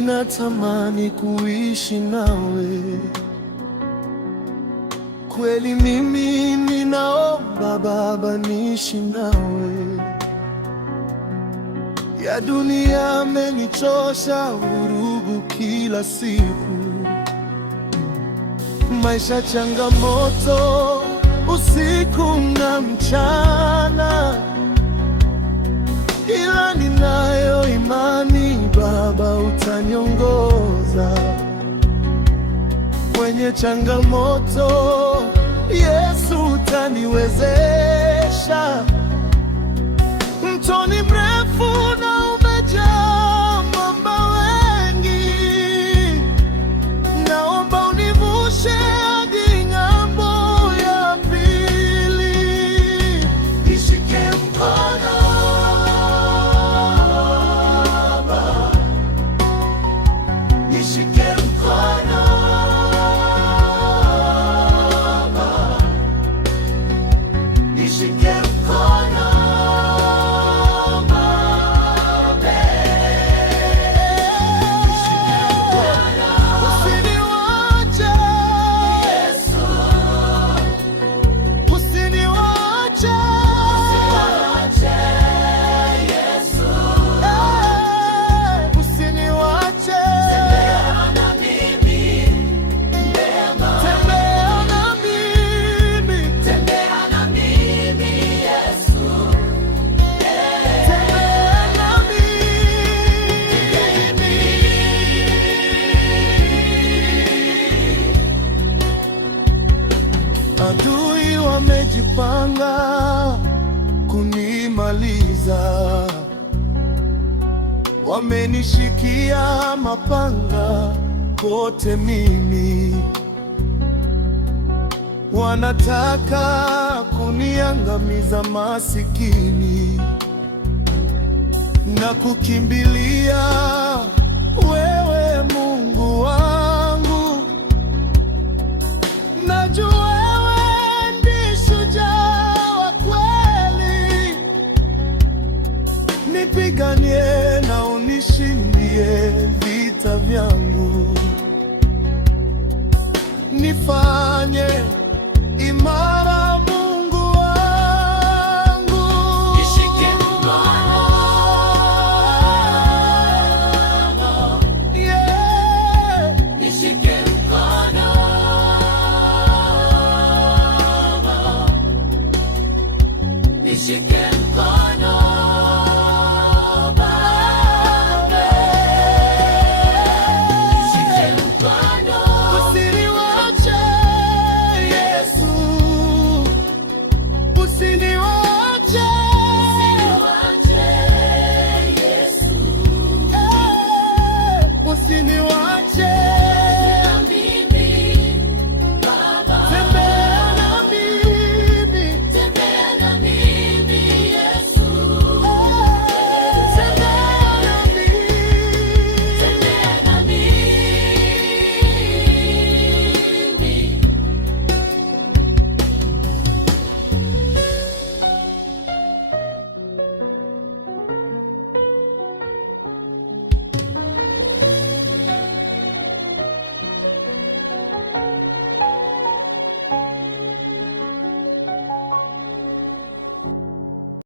natamani kuishi nawe kweli. Mimi ninaomba Baba, niishi nawe. Ya dunia amenichosha, vurugu kila siku, maisha changamoto usiku na mchana, ila ninayo imani Baba utaniongoza kwenye changamoto. Yesu utaniwezesha. Mtoni mrefu na umejaa mamba wengi, naomba univushe hadi ng'ambo ya pili. Nishike mkono Baba, nishike mkono Baba, nishike mkono. Adui wamejipanga kunimaliza, wamenishikia mapanga kote mimi, wanataka kuniangamiza masikini na kukimbilia wewe.